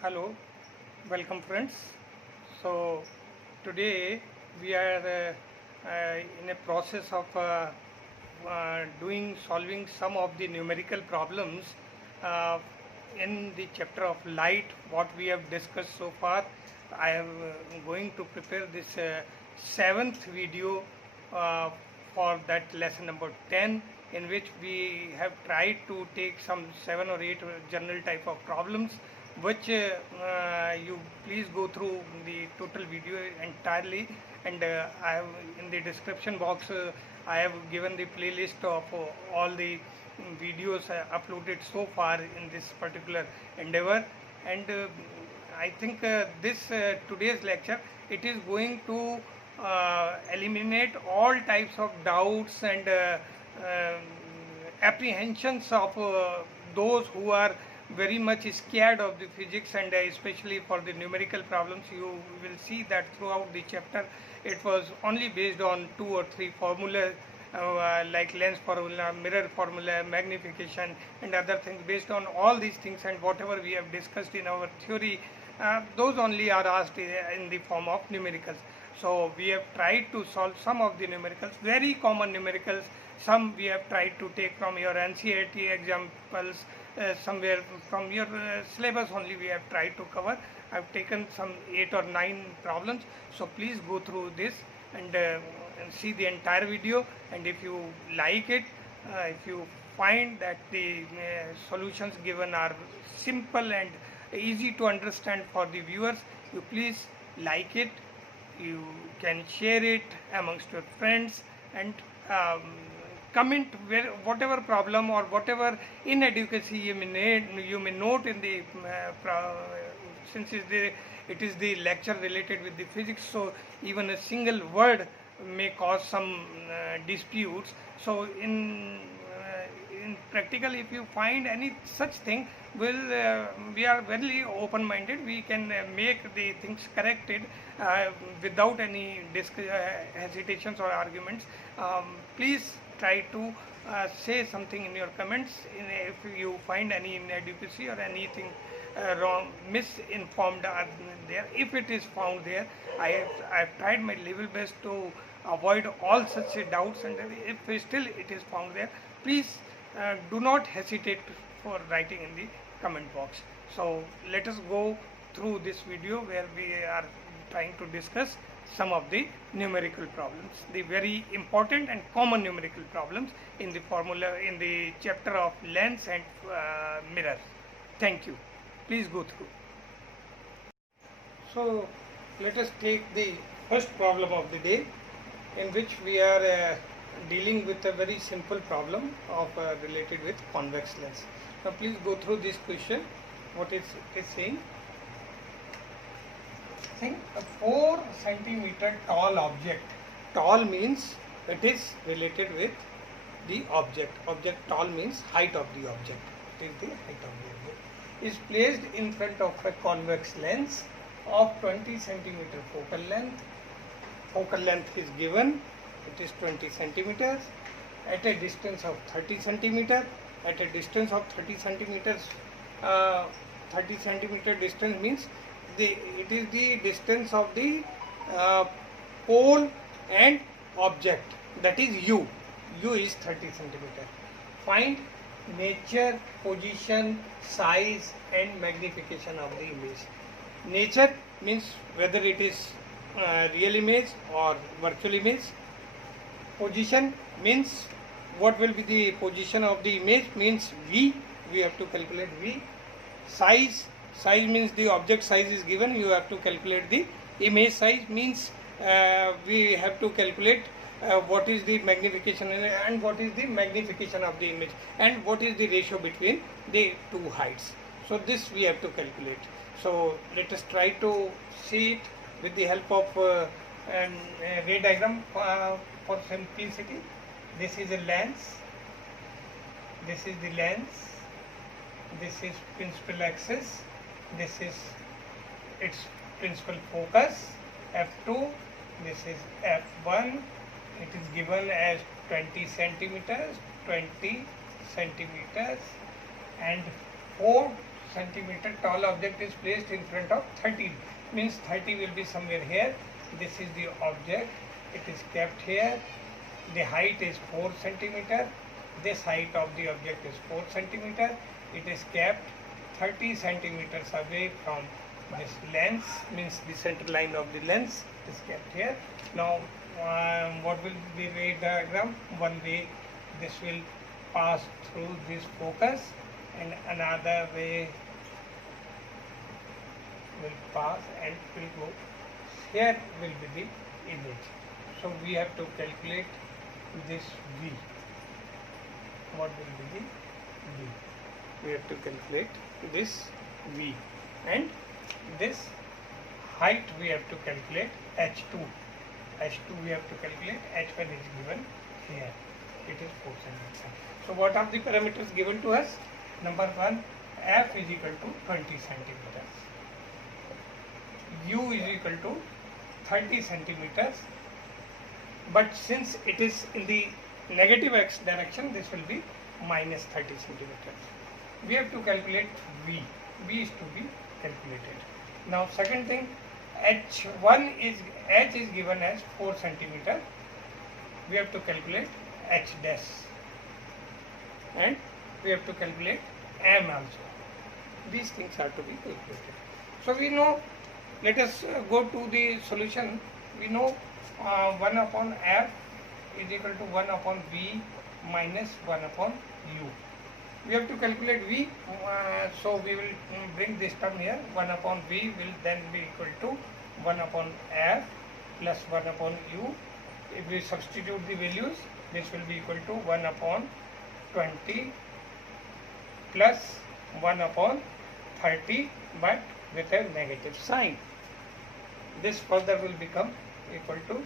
Hello, welcome friends. So today we are in a process of solving some of the numerical problems uh, in the chapter of light. What we have discussed so far, I am going to prepare this seventh video uh, for that lesson number 10, in which we have tried to take some 7 or 8 general type of problems, which you please go through the total video entirely. And I have in the description box I have given the playlist of all the videos uploaded so far in this particular endeavor. And I think this today's lecture, it is going to eliminate all types of doubts and um, apprehensions of those who are very much scared of the physics, and especially for the numerical problems. You will see that throughout the chapter it was only based on 2 or 3 formulas, like lens formula, mirror formula, magnification and other things. Based on all these things and whatever we have discussed in our theory, those only are asked in the form of numericals. So we have tried to solve some of the numericals, very common numericals. Some we have tried to take from your NCERT examples, somewhere from your syllabus only we have tried to cover. I have taken some 8 or 9 problems. So please go through this and see the entire video. And if you like it, if you find that the solutions given are simple and easy to understand for the viewers, you please like it. You can share it amongst your friends, and comment whatever problem or whatever inadequacy you may note in the since it is the lecture related with the physics, so even a single word may cause some disputes. So in practical, if you find any such thing, we are very open minded. We can make the things corrected without any hesitations or arguments. Please try to say something in your comments if you find any inadequacy or anything wrong, misinformed are there. If it is found there, I have tried my level best to avoid all such doubts, and if still it is found there, please do not hesitate for writing in the comment box. So let us go through this video where we are trying to discuss some of the numerical problems, the very important and common numerical problems in the formula in the chapter of lens and mirror. Thank you. Please go through. So let us take the first problem of the day, in which we are dealing with a very simple problem of related with convex lens. Now please go through this question. What is it is saying? Think a 4 centimeter tall object. Tall means it is related with the object. Object tall means height of the object. It is the height of the object. Is placed in front of a convex lens of 20 centimeter focal length. Focal length is given. It is 20 centimeters at a distance of 30 centimeter. At a distance of 30 centimeters, 30 centimeter distance means it is the distance of the pole and object, that is u. U is 30 centimeter. Find nature, position, size and magnification of the image. Nature means whether it is real image or virtual image. Position means what will be the position of the image, means v. We have to calculate v. Size means the object size is given, you have to calculate the image size, means we have to calculate what is the magnification and what is the magnification of the image, and what is the ratio between the two heights. So this we have to calculate. So let us try to see it with the help of a ray diagram for simplicity. This is a lens, this is the lens, this is principal axis, this is its principal focus f2, this is f1. It is given as 20 centimeters, and 4 centimeter tall object is placed in front of 30, means 30 will be somewhere here. This is the object, it is kept here. The height is 4 centimeter. This height of the object is 4 centimeter. It is kept 30 centimeters away from this lens, means the center line of the lens is kept here. Now what will be the ray diagram? One way this will pass through this focus and another ray will pass and will go. Here will be the image. So we have to calculate this V. What will be the V? We have to calculate this V, and this height we have to calculate H2. H2 we have to calculate, H1 is given here. It is 4 centimeters. So what are the parameters given to us? Number 1, F is equal to 20 centimeters. U is equal to 30 centimeters. But since it is in the negative x direction, this will be minus 30 centimeters. We have to calculate V. V is to be calculated. Now second thing, H is given as 4 centimeter. We have to calculate H dash, and we have to calculate M also. These things are to be calculated. So we know, let us go to the solution. We know 1 upon F is equal to 1 upon V minus 1 upon U. We have to calculate V, so we will bring this term here. 1 upon V will then be equal to 1 upon F plus 1 upon U. If we substitute the values, this will be equal to 1 upon 20 plus 1 upon 30, but with a negative sign. This further will become equal to,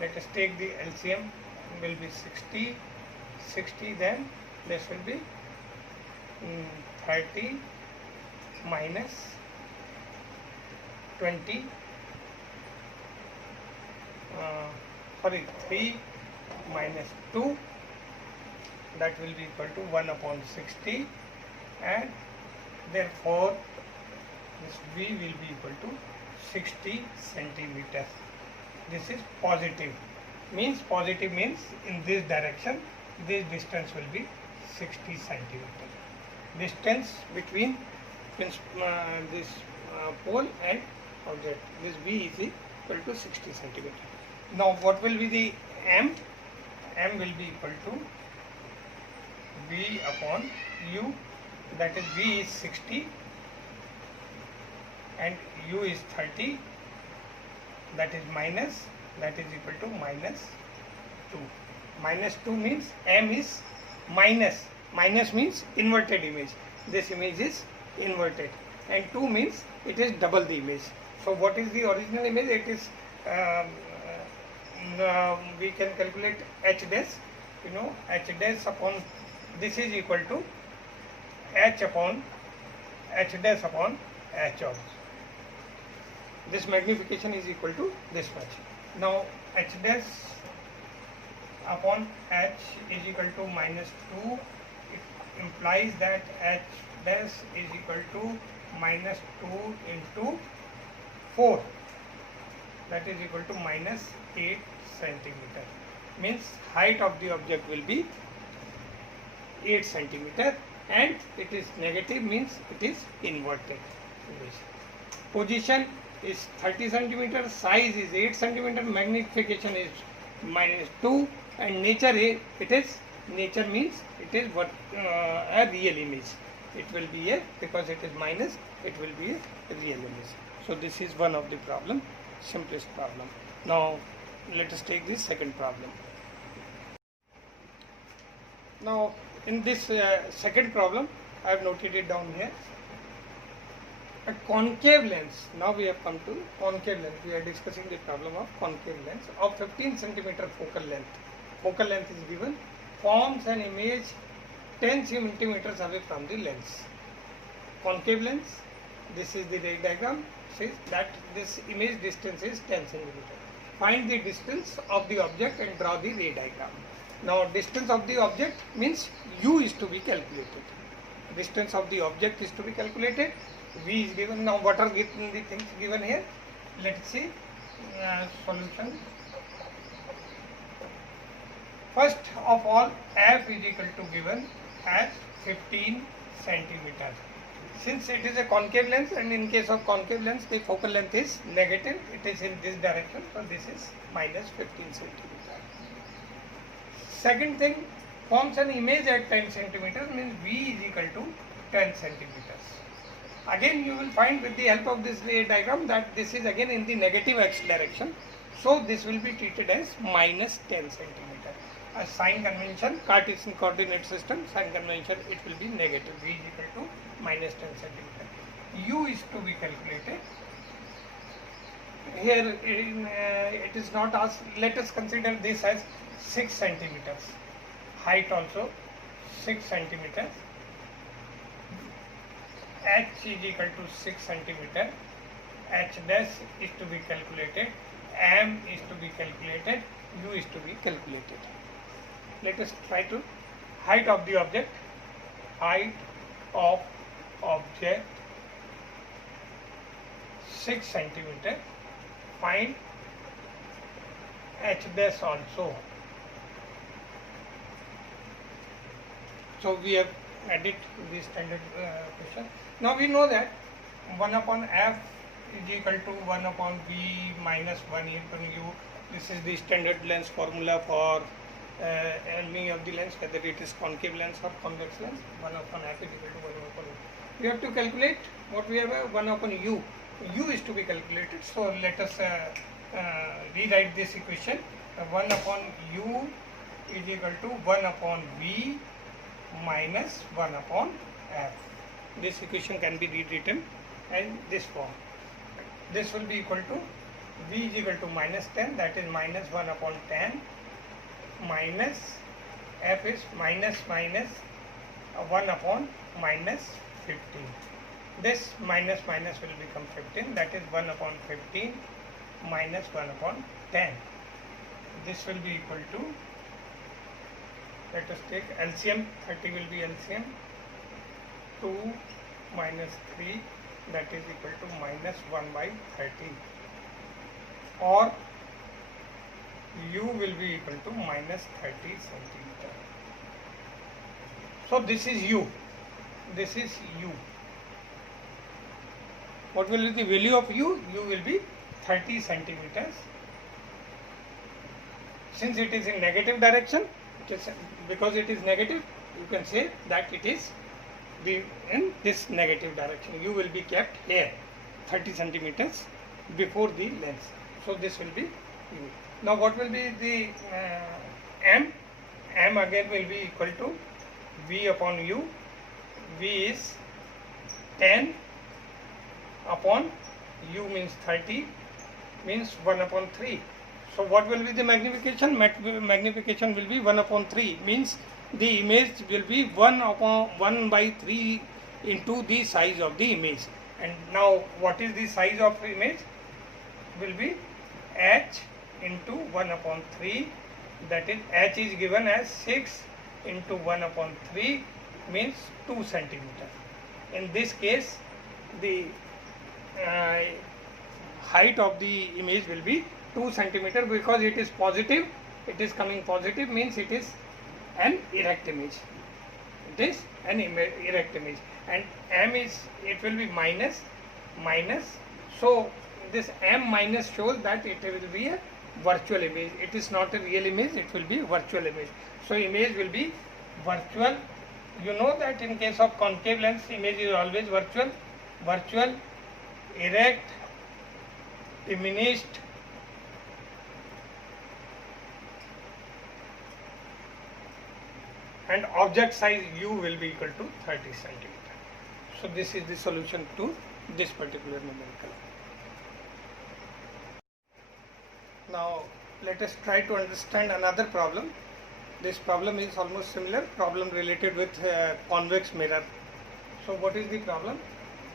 let us take the LCM, will be 60, then this will be 30 minus 20, 3 minus 2, that will be equal to 1 upon 60, and therefore this V will be equal to 60 centimeters. This is positive, means in this direction this distance will be 60 centimeters. Distance between this pole and object, this V is equal to 60 centimeters. Now what will be the M? M will be equal to V upon U, that is V is 60 and U is 30, that is minus, that is equal to minus 2. Minus 2 means M is minus. Minus means inverted image. This image is inverted, and 2 means it is double the image. So what is the original image? It is we can calculate H dash. You know, H dash upon this is equal to H upon H dash upon H of. This magnification is equal to this much. Now H dash upon H is equal to minus 2. It implies that H dash is equal to minus 2 into 4. That is equal to minus 8 centimeter. Means height of the object will be 8 centimeter, and it is negative, means it is inverted. Position is 30 centimeter, size is 8 centimeter, magnification is minus 2, and nature is, nature means it is what a real image. It will be a, because it is minus, it will be a real image. So this is one of the problem, simplest problem. Now let us take this second problem. Now in this second problem, I have noted it down here. A concave lens. Now we have come to concave lens. We are discussing the problem of concave lens of 15 centimeter focal length. Focal length is given. Forms an image 10 centimeters away from the lens. Concave lens. This is the ray diagram. Says that this image distance is 10 centimeters. Find the distance of the object and draw the ray diagram. Now distance of the object means U is to be calculated. distance of the object is to be calculated. V is given. Now what are the things given here? Let's see solution. First of all, f is equal to given as 15 centimeter. Since it is a concave lens, and in case of concave lens the focal length is negative, it is in this direction, so this is minus 15 centimeter. Second thing, forms an image at 10 centimeters, means V is equal to 10 centimeters. Again you will find with the help of this diagram that this is again in the negative x direction, so this will be treated as minus 10 centimeter. A sign convention, Cartesian coordinate system, sign convention, it will be negative. V is equal to minus 10 centimeter. U is to be calculated. Here it is not asked. Let us consider this as 6 centimeters. Height also 6 centimeters. H is equal to 6 centimeter. H dash is to be calculated. M is to be calculated. U is to be calculated. Let us try to height of the object. Height of object 6 centimeter. Find H dash also. So we have added the standard question. Now we know that 1 upon f is equal to 1 upon v minus 1 upon u. This is the standard lens formula for any of the lens, whether it is concave lens or convex lens. 1 upon f is equal to 1 upon u. We have to calculate what we have, 1 upon u. U is to be calculated. So let us rewrite this equation. 1 upon u is equal to 1 upon v minus 1 upon f. This equation can be rewritten in this form. This will be equal to v is equal to minus 10, that is minus 1 upon 10, minus f is minus 1 upon minus 15. This minus will become 15, that is 1 upon 15 minus 1 upon 10. This will be equal to, let us take LCM, 30 will be LCM, 2 minus 3, that is equal to minus 1 by 30, or u will be equal to minus 30 centimeter. So this is u, this is u. What will be the value of u? U will be 30 centimeters. Since it is in negative direction, because it is negative, you can say that it is in this negative direction. U will be kept here, 30 centimeters before the lens. So this will be u. Now what will be the m? M again will be equal to v upon u. V is 10 upon u means 30, means 1 upon 3. So what will be the magnification? Magnification will be 1 upon 3, means the image will be 1 by 3 into the size of the image. And now what is the size of image? Will be h into 1 upon 3, that is h is given as 6 into 1 upon 3 means 2 centimeter. In this case the height of the image will be 2 centimeter, because it is positive, it is coming positive, means it is an erect image. It is an erect image, and m is, it will be minus. So this m minus shows that it will be a virtual image. It is not a real image, it will be virtual image. So image will be virtual. You know that in case of concave lens, image is always virtual. Virtual, erect, diminished, and object size u will be equal to 30 centimeter. So this is the solution to this particular numerical. Now let us try to understand another problem. This problem is almost similar, problem related with convex mirror. So what is the problem?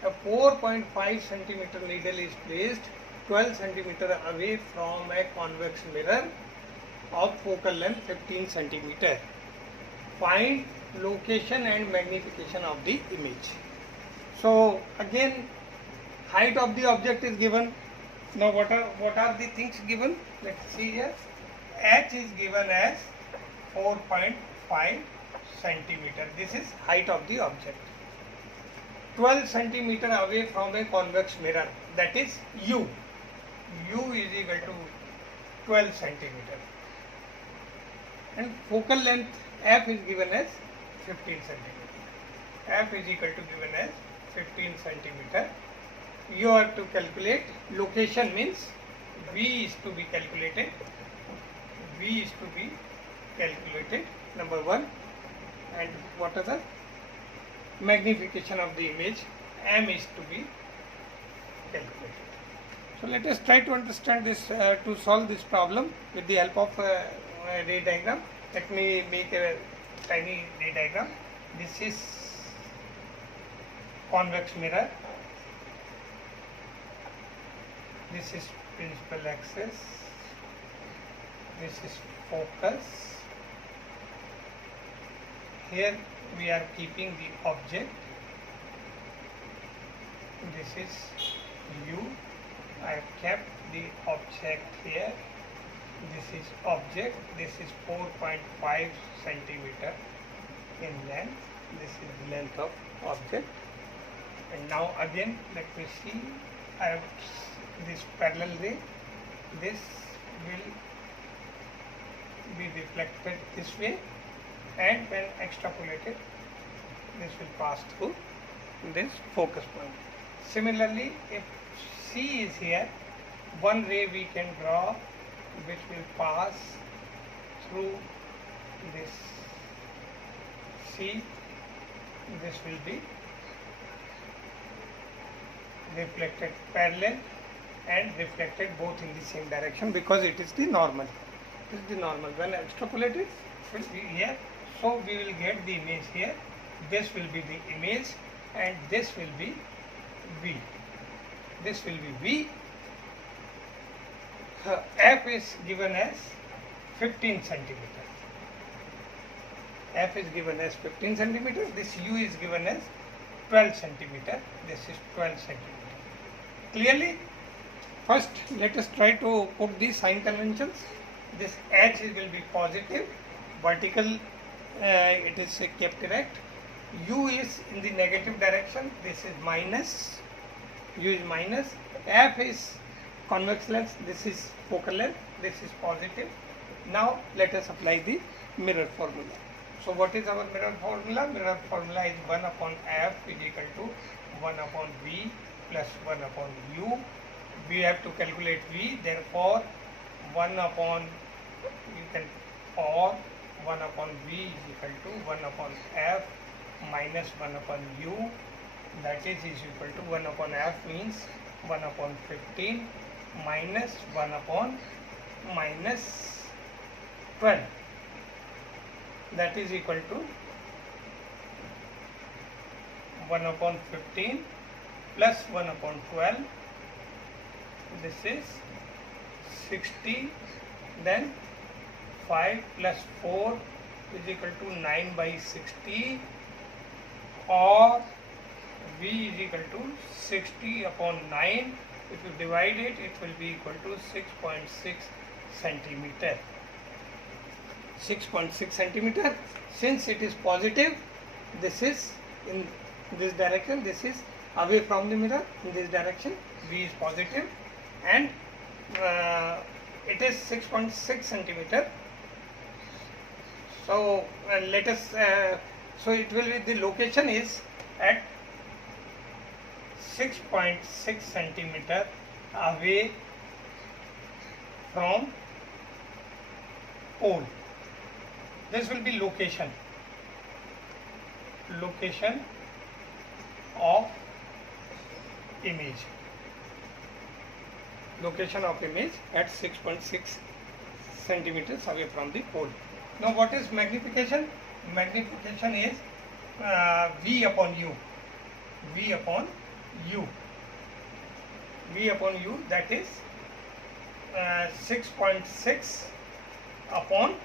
A 4.5 centimeter needle is placed 12 centimeter away from a convex mirror of focal length 15 centimeter. Find location and magnification of the image. So again, height of the object is given. Now what are the things given? Let's see here. H is given as 4.5 centimeter. This is height of the object. 12 centimeter away from a convex mirror, that is U. U is equal to 12 centimeter. And focal length F is given as 15 centimeter. F is equal to given as 15 centimeter. You have to calculate location, means V is to be calculated. V is to be calculated, number 1. And what are the magnification of the image? M is to be calculated. So let us try to understand this, to solve this problem with the help of a ray diagram. Let me make a tiny ray diagram. This is convex mirror. This is principal axis. This is focus. Here we are keeping the object. This is U. I have kept the object here. This is object. This is 4.5 centimeter in length. This is the length of object. And now again, let me see. I have this parallel ray. This will be reflected this way, and when extrapolated, this will pass through this focus point. Similarly, if C is here, one ray we can draw which will pass through this C. This will be reflected parallel and reflected both in the same direction, because it is the normal. This is the normal. When extrapolated, it will be here. So we will get the image here. This will be the image, and this will be V. This will be V. F is given as 15 centimeter. F is given as 15 centimeter. This U is given as 12 centimeter. This is 12 centimeter. Clearly, first let us try to put the sign conventions. This H will be positive, vertical it is kept erect. U is in the negative direction. This is minus. U is minus. F is convex length. This is focal length. This is positive. Now let us apply the mirror formula. So what is our mirror formula? Mirror formula is 1 upon F is equal to 1 upon V plus 1 upon U. We have to calculate V, therefore 1 upon, you can, or 1 upon V is equal to 1 upon F minus 1 upon U, that is equal to 1 upon F means 1 upon 15 minus 1 upon minus 12, that is equal to 1 upon 15 plus 1 upon 12. This is 60, then 5 plus 4 is equal to 9 by 60, or V is equal to 60 upon 9. If you divide it, it will be equal to 6.6 centimeter. 6.6 centimeter. Since it is positive, this is in this direction, this is away from the mirror in this direction. V is positive, and it is 6.6 centimeter. So let us, so it will be, the location is at 6.6 centimeter away from pole. This will be location of image. Location of image at 6.6 centimeters away from the pole. Now what is magnification? Magnification is V upon U. V upon U. V upon U, that is 6.6 upon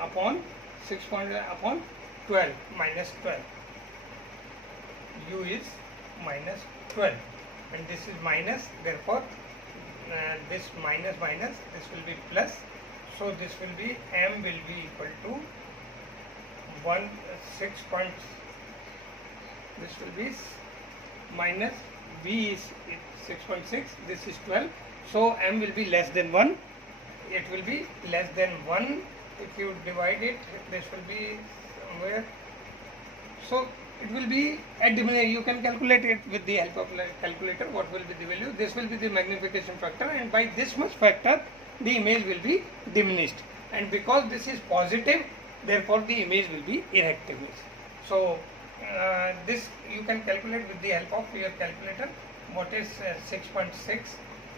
upon 6 upon 12 minus 12. U is minus 12 and this is minus, therefore this minus minus, this will be plus, so this will be m will be equal to 6 points, this will be minus v is 6.6, this is 12, so m will be less than 1, it will be less than 1. If you divide it, this will be somewhere, so it will be at diminished. You can calculate it with the help of calculator. What will be the value? This will be the magnification factor, and by this much factor, the image will be diminished. And because this is positive, therefore the image will be erect image. So this you can calculate with the help of your calculator. What is 6.6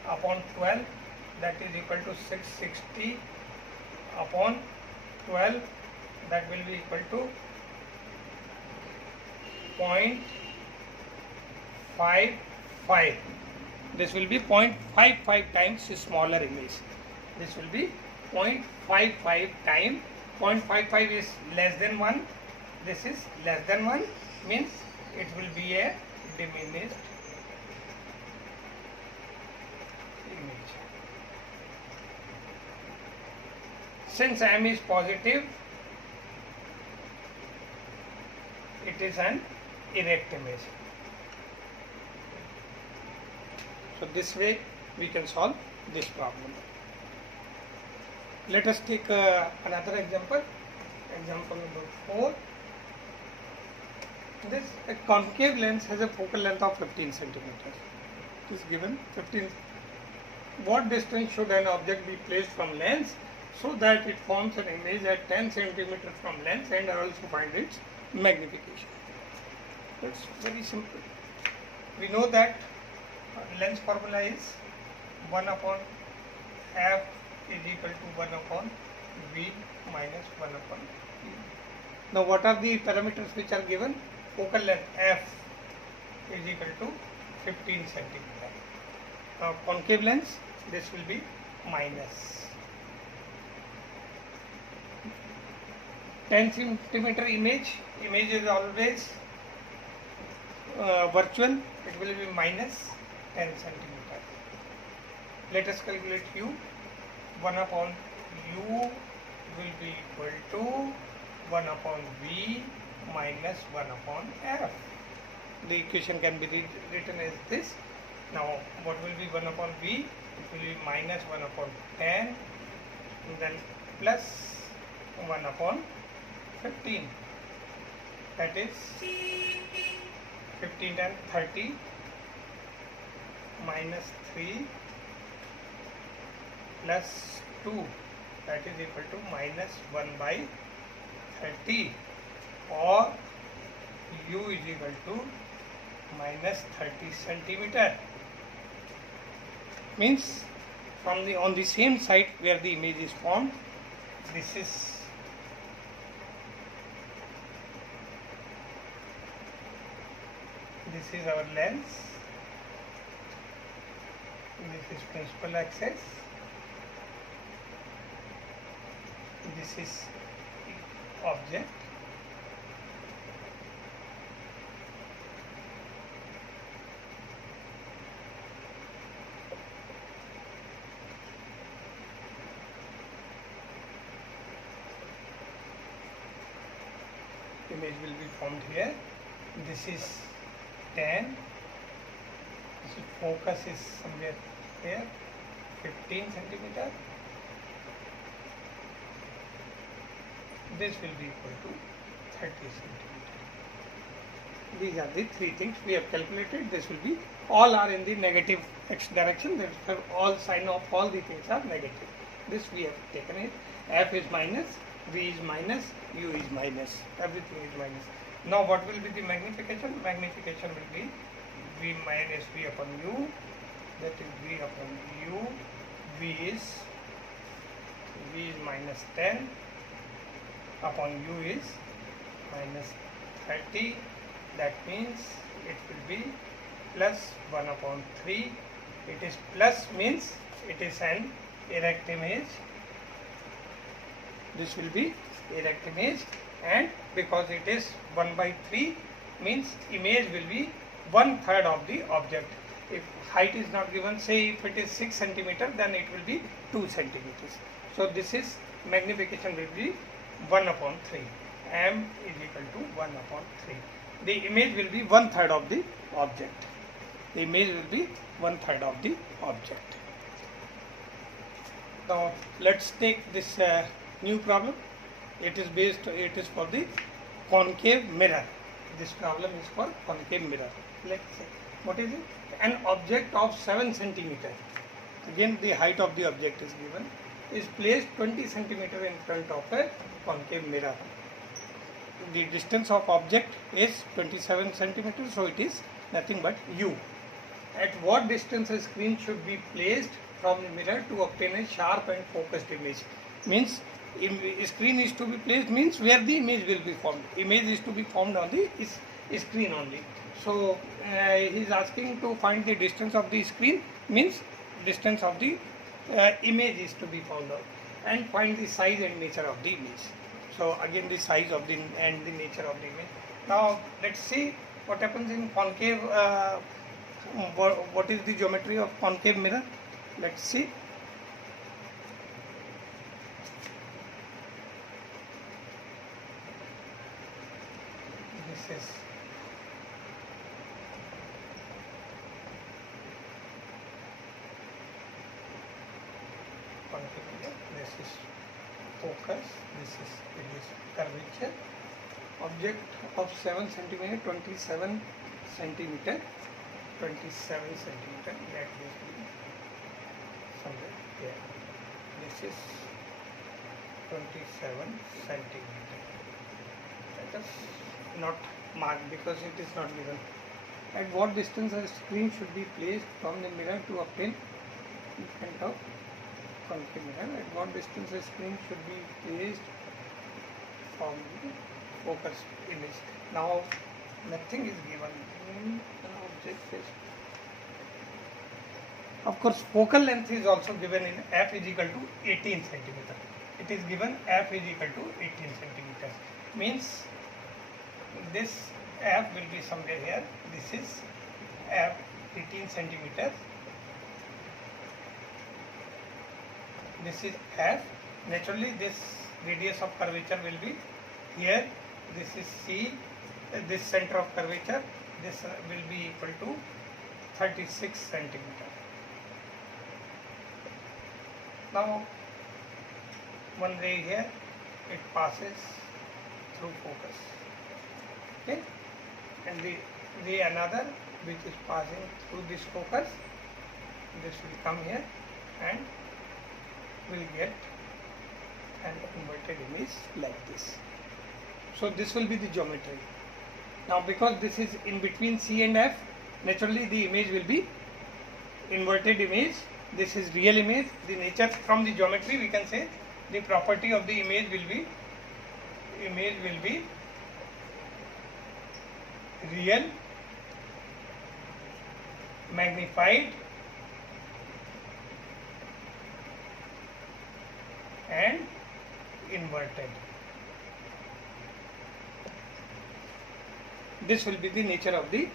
upon 12? That is equal to 660 upon 12. That will be equal to 0.55. This will be 0.55 times smaller image. This will be 0.55 times. 0.55 is less than 1. This is less than 1, means it will be a diminished image. Since m is positive, it is an erect image. So this way we can solve this problem. Let us take another example. Example number 4. This a concave lens has a focal length of 15 centimeters. It is given 15. What distance should an object be placed from lens so that it forms an image at 10 centimeters from lens, and also find its magnification? It's very simple. We know that lens formula is 1 upon f is equal to 1 upon v minus 1 upon v. Now what are the parameters which are given? Focal length f is equal to 15 centimeter. Now concave lens, this will be minus 10 centimeter image. Image is always virtual, it will be minus 10 centimeter. Let us calculate u. 1 upon u will be equal to 1 upon v minus 1 upon f. The equation can be written as this. Now what will be 1 upon v? It will be minus 1 upon 10 and then plus 1 upon 15. That is 15 and 30 minus 3 plus 2, that is equal to minus 1 by 30, or u is equal to minus 30 centimeter. Means from the on the same side where the image is formed, this is our lens, this is principal axis, this is object, image will be formed here. This is 10, this is focus is somewhere here, 15 centimeter. This will be equal to 30 centimeter. These are the three things we have calculated. This will be, all are in the negative x direction, therefore all sign of all the things are negative. This we have taken it. F is minus, V is minus, U is minus, everything is minus. Now what will be the magnification? Magnification will be V minus V upon U, that is V upon U. V is minus 10 upon U is minus 30, that means it will be plus 1 upon 3. It is plus means it is an erect image. this will be erect image, and because it is 1 by 3 means image will be 1/3 of the object. If height is not given, say if it is 6 centimeter, then it will be 2 centimeters. So this is magnification will be 1/3. M is equal to 1/3. The image will be 1/3 of the object. The image will be 1/3 of the object. Now let's take this new problem. It is for the concave mirror. This problem is for concave mirror. Let's say, what is it? An object of 7 centimeter. Again, the height of the object is given. Is placed 20 centimeter in front of a concave mirror. The distance of object is 27 centimeters, so it is nothing but u. At what distance a screen should be placed from the mirror to obtain a sharp and focused image? Means screen is to be placed means where the image will be formed. Image is to be formed on the screen only. So he is asking to find the distance of the screen, means distance of the image is to be found out, and find the size and nature of the image. So again, the size of the and the nature of the image. Now let's see what happens in concave. What is the geometry of concave mirror? Let's see. This is concave mirror. This is focus. This is curvature. Object of 7 centimeter, 27 centimeter. 27 centimeter, that will be somewhere here. This is 27 centimeter. Let us not mark because it is not given. At what distance a screen should be placed from the mirror to obtain in front of concave mirror? At what distance a screen should be placed from the focus image? Now nothing is given. Of course, focal length is also given in f is equal to 18 centimeter. It is given f is equal to 18 centimeters. Means this f will be somewhere here. This is f 18 centimeters. This is f. Naturally, this radius of curvature will be here. This is c. This center of curvature. This will be equal to 36 centimeter. Now one ray here, it passes through focus, okay, and the ray another which is passing through this focus, this will come here and will get an inverted image like this. So this will be the geometry. Now because this is in between C and F, naturally the image will be inverted image. This is real image. The nature from the geometry we can say the property of the image will be real, magnified and inverted. This will be the nature of the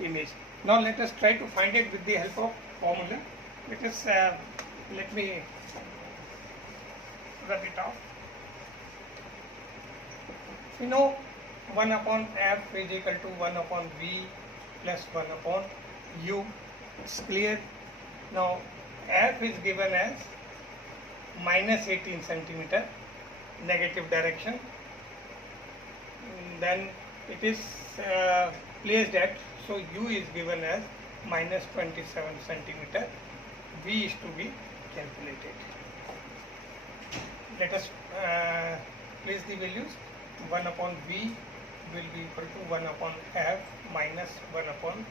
image. Now let us try to find it with the help of formula. Let me rub it off. We know 1 upon f is equal to 1 upon v plus 1 upon u. It's clear. Now f is given as minus 18 centimeter, negative direction. Then it is placed at, so u is given as minus 27 centimeter. V is to be calculated. Let us place the values. 1 upon v will be equal to 1 upon f minus 1 upon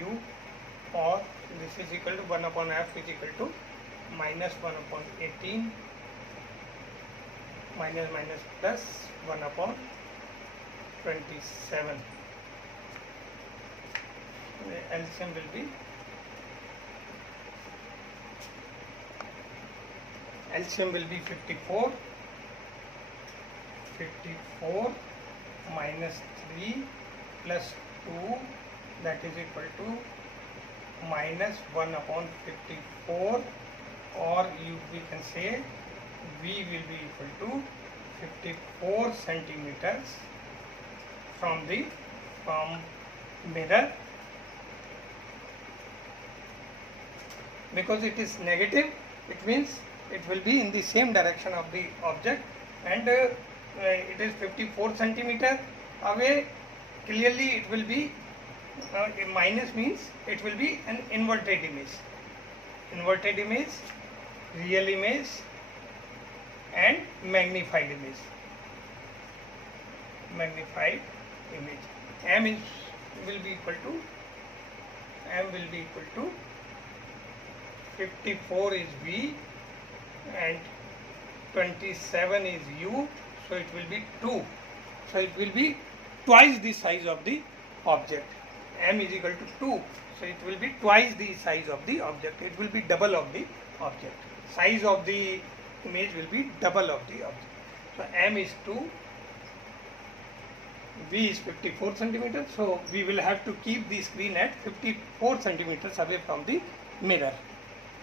u, or this is equal to 1 upon f is equal to minus 1 upon 18 minus plus 1 upon 27. The LCM will be LCM will be 54. 54 minus 3 plus 2, that is equal to minus 1 upon 54, or we can say V will be equal to 54 centimeters from mirror. Because it is negative, it means it will be in the same direction of the object, and it is 54 centimeter away. Clearly it will be minus, means it will be an inverted image. Inverted image, real image and magnified image. Magnified image. M will be equal to 54 is V and 27 is U, so it will be 2. So it will be twice the size of the object. M is equal to 2, so it will be twice the size of the object. It will be double of the object. Size of the image will be double of the object. So M is 2, V is 54 centimeters. So we will have to keep the screen at 54 centimeters away from the mirror.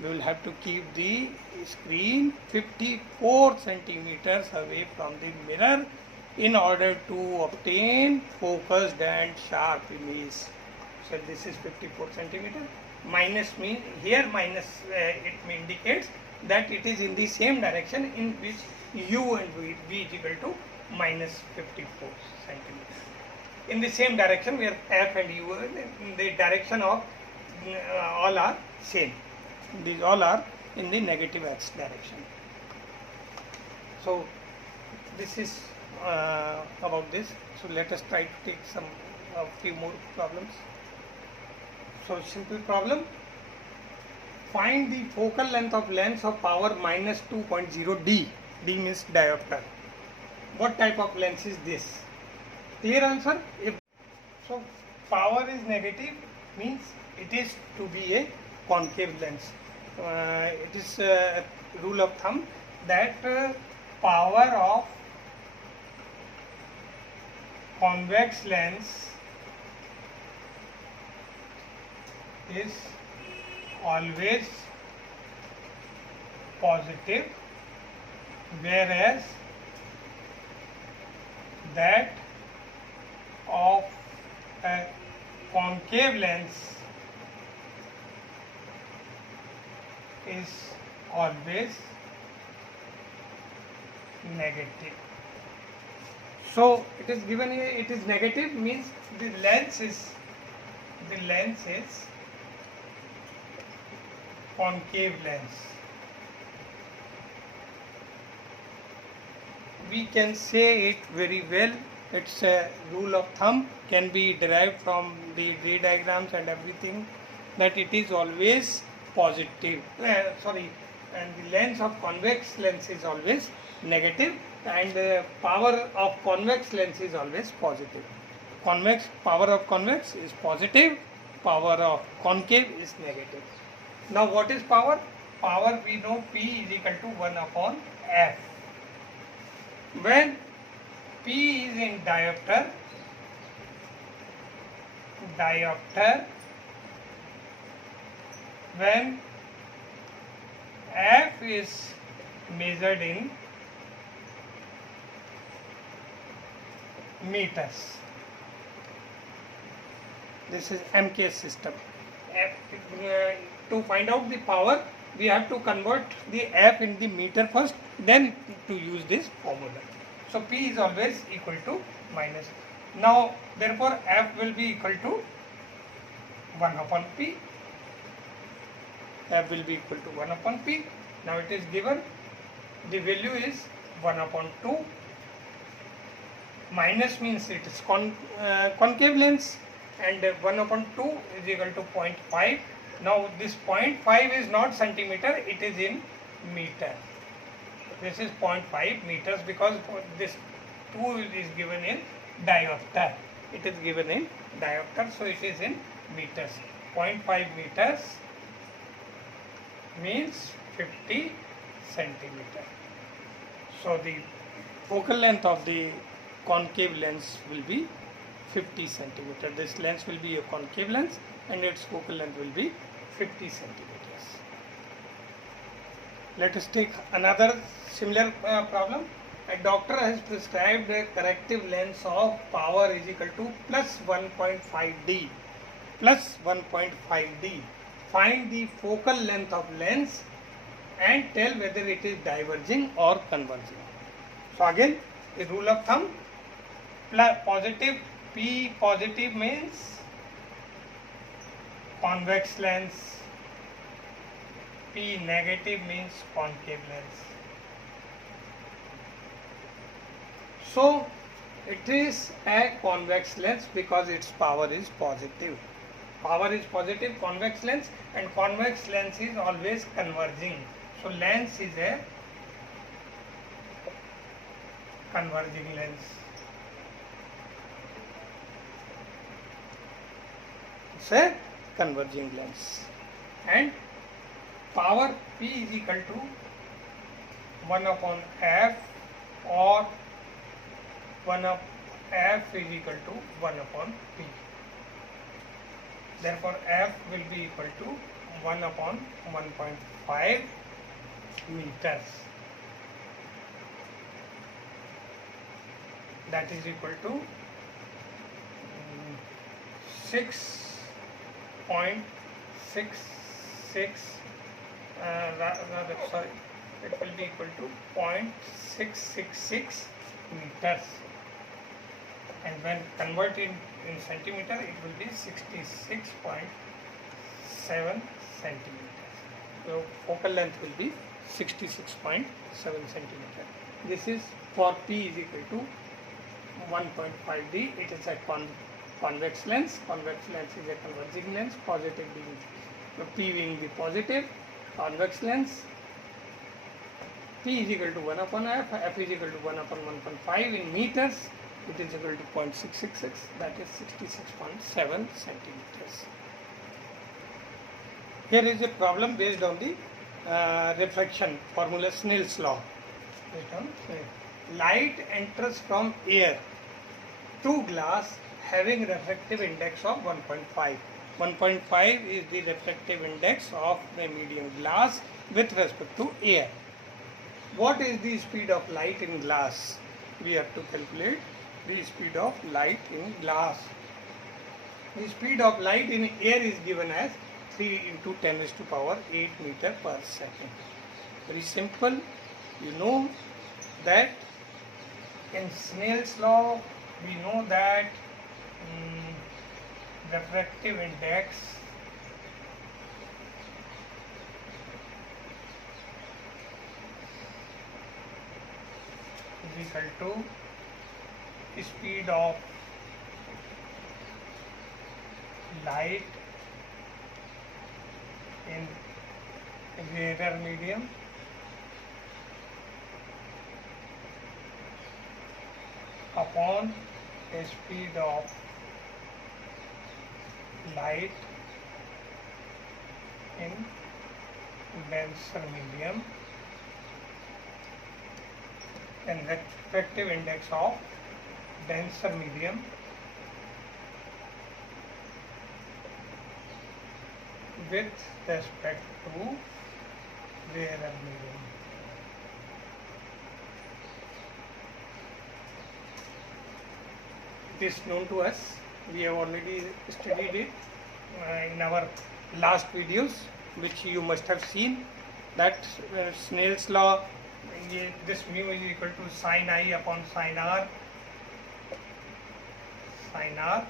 We will have to keep the screen 54 centimeters away from the mirror in order to obtain focused and sharp image. So this is 54 centimeter. Minus mean here minus it indicates that it is in the same direction in which U and V is equal to minus 54 centimeters. In the same direction where F and U, the direction of all are same. These all are in the negative x direction. So this is about this. So let us try to take some few more problems. So simple problem. Find the focal length of lens of power minus 2.0 D. D means diopter. What type of lens is this? Clear answer? So power is negative, means it is to be a concave lens. It is a rule of thumb that power of convex lens is always positive, whereas that of a concave lens is always negative. So it is given here, it is negative, means the lens is concave lens. We can say it very well. It's a rule of thumb, can be derived from the ray diagrams and everything, that it is always positive. And the lens of convex lens is always negative, and the power of convex lens is always positive. Power of convex is positive, power of concave is negative. Now what is power? Power, we know P is equal to 1 upon F. When P is in diopter, when F is measured in meters. This is MK system. To find out the power, we have to convert the F in the meter first, then to use this formula. So P is always equal to minus. Now therefore F will be equal to 1 upon P. F will be equal to 1 upon P. Now it is given, the value is 1 upon 2. Minus means it is concave lens, and 1 upon 2 is equal to 0.5. Now this 0.5 is not centimeter, it is in meter. This is 0.5 meters, because this 2 is given in diopter. It is given in diopter, so it is in meters. 0.5 meters means 50 centimeter. So the focal length of the concave lens will be 50 centimeter. This lens will be a concave lens and its focal length will be 50 centimeters. Let us take another similar problem. A doctor has prescribed a corrective lens of power is equal to plus 1.5D. Plus 1.5D. Find the focal length of lens and tell whether it is diverging or converging. So again, the rule of thumb, positive, P positive means convex lens, P negative means concave lens. So it is a convex lens because its power is positive. Power is positive, convex lens, and convex lens is always converging. So lens is a converging lens. It's a converging lens. And power P is equal to 1 upon F, or 1 upon F is equal to 1 upon P. Therefore, F will be equal to 1 upon 1.5 meters. That is equal to 6.66, sorry, it will be equal to 0.666 meters. And when converted in centimeter, it will be 66.7 centimeters. So focal length will be 66.7 centimeter. This is for P is equal to 1.5D. It is a convex lens. Convex lens is a converging lens. Positive being P being the positive convex lens. P is equal to 1 upon F. F is equal to 1 upon 1.5 in meters. It is equal to 0.666, that is 66.7 centimeters. Here is a problem based on the refraction formula, Snell's law. Light enters from air through glass having refractive index of 1.5. 1.5 is the refractive index of the medium glass with respect to air. What is the speed of light in glass? We have to calculate the speed of light in glass. The speed of light in air is given as 3 into 10 raised to power 8 meter per second. Very simple. You know that in Snell's law, we know that refractive index is equal to speed of light in rarer medium upon a speed of light in denser medium, and refractive index of denser medium with respect to rarer medium. It is known to us. We have already studied it in our last videos, which you must have seen, that Snell's law, this mu is equal to sin I upon sin R. Sin R.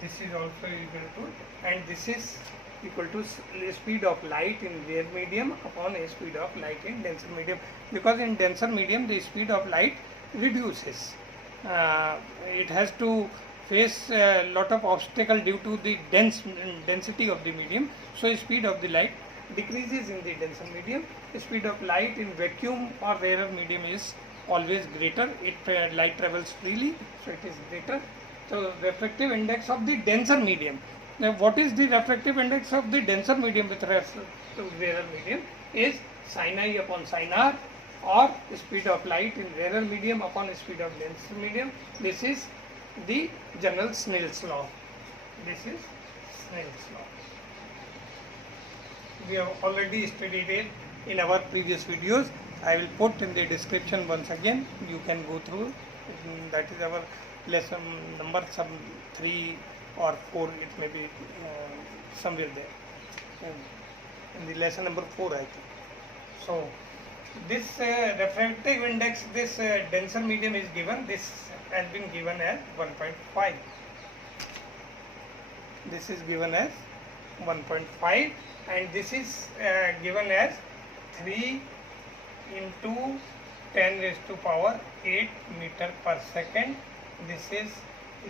This is also equal to, and this is equal to speed of light in rare medium upon a speed of light in denser medium, because in denser medium the speed of light reduces. It has to face a lot of obstacle due to the density of the medium, so speed of the light decreases in the denser medium. The speed of light in vacuum or rarer medium is always greater. Light travels freely, so it is greater. So refractive index of the denser medium. Now what is the refractive index of the denser medium with respect to rarer medium is sin I upon sin R. or speed of light in rarer medium upon speed of denser medium. This is the general Snell's law. This is Snell's law. We have already studied it in our previous videos. I will put in the description once again. You can go through. That is our lesson number, some 3 or 4. It may be somewhere there. In the lesson number 4, I think. So this refractive index, this denser medium is given. This has been given as 1.5. This is given as 1.5, and this is given as 3 into 10 raised to power 8 meter per second. This is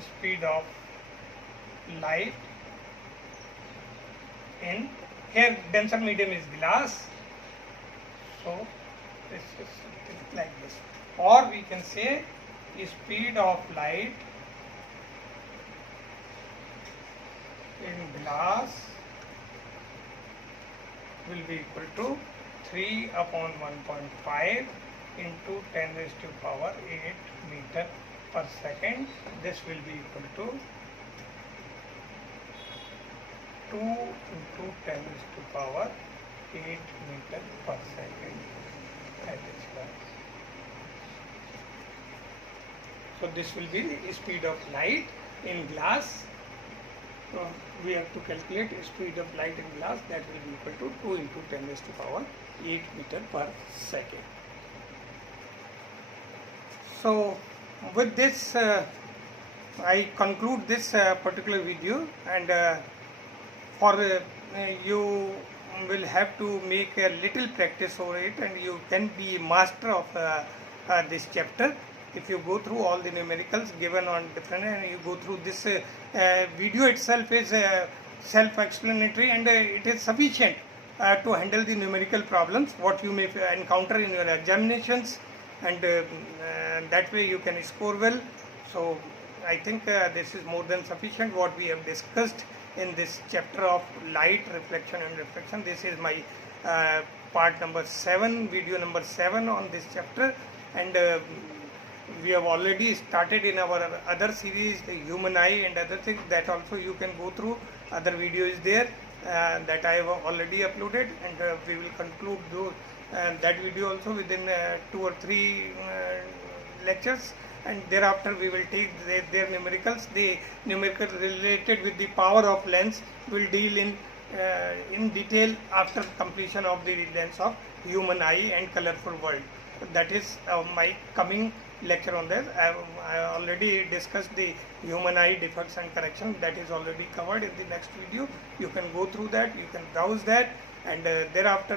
speed of light in, here denser medium is glass, so this is something like this. Or we can say speed of light in glass will be equal to 3 upon 1.5 into 10 raised to power 8 meter per second. This will be equal to 2 into 10 raised to power 8 meter per second. That is right. So this will be the speed of light in glass. We have to calculate speed of light in glass. That will be equal to 2 into 10 raised to power 8 meter per second. So with this I conclude this particular video, and for you will have to make a little practice over it, and you can be master of this chapter. If you go through all the numericals given on different, and you go through this video itself is self-explanatory, and it is sufficient to handle the numerical problems what you may encounter in your examinations, and that way you can score well. So I think this is more than sufficient what we have discussed in this chapter of light, reflection and refraction. This is my part number 7, video number 7 on this chapter, and we have already started in our other series, the human eye and other things, that also you can go through. Other videos there that I have already uploaded, and we will conclude those, that video also within 2 or 3 lectures, and thereafter we will take their numericals. The numerical related with the power of lens will deal in detail after completion of the lens of human eye and colorful world. That is my coming lecture on that. I already discussed the human eye defects and correction. That is already covered in the next video. You can go through that, you can browse that, and thereafter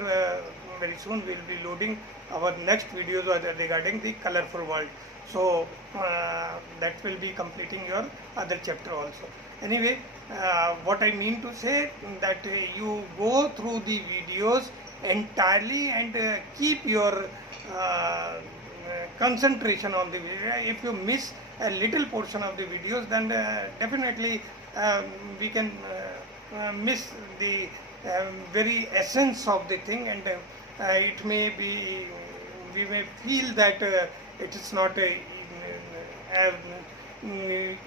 very soon we will be loading our next videos regarding the colorful world. So that will be completing your other chapter also. Anyway, what I mean to say that you go through the videos entirely and keep your concentration on the video. If you miss a little portion of the videos, then definitely we can miss the very essence of the thing, and it may be, we may feel that it is not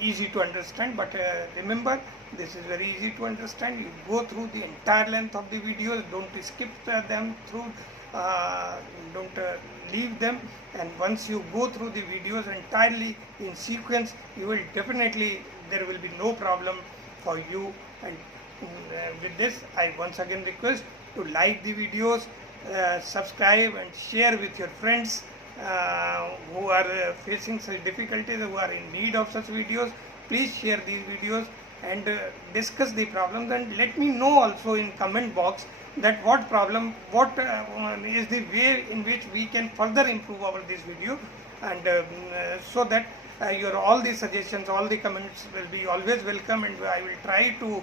easy to understand, but remember, this is very easy to understand. You go through the entire length of the videos, don't skip them through, don't leave them, and once you go through the videos entirely in sequence, you will definitely, there will be no problem for you. And with this, I once again request to like the videos, subscribe and share with your friends who are facing such difficulties, who are in need of such videos. Please share these videos and discuss the problems, and let me know also in comment box that what problem, what is the way in which we can further improve our this video, and so that your all the suggestions, all the comments will be always welcome, and I will try to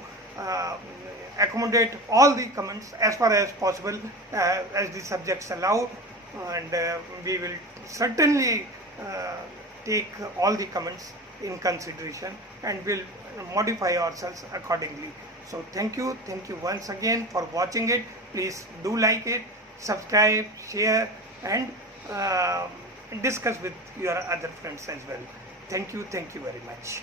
accommodate all the comments as far as possible as the subjects allow, and we will certainly take all the comments in consideration and will modify ourselves accordingly. So thank you once again for watching it. Please do like it, subscribe, share and discuss with your other friends as well. Thank you very much.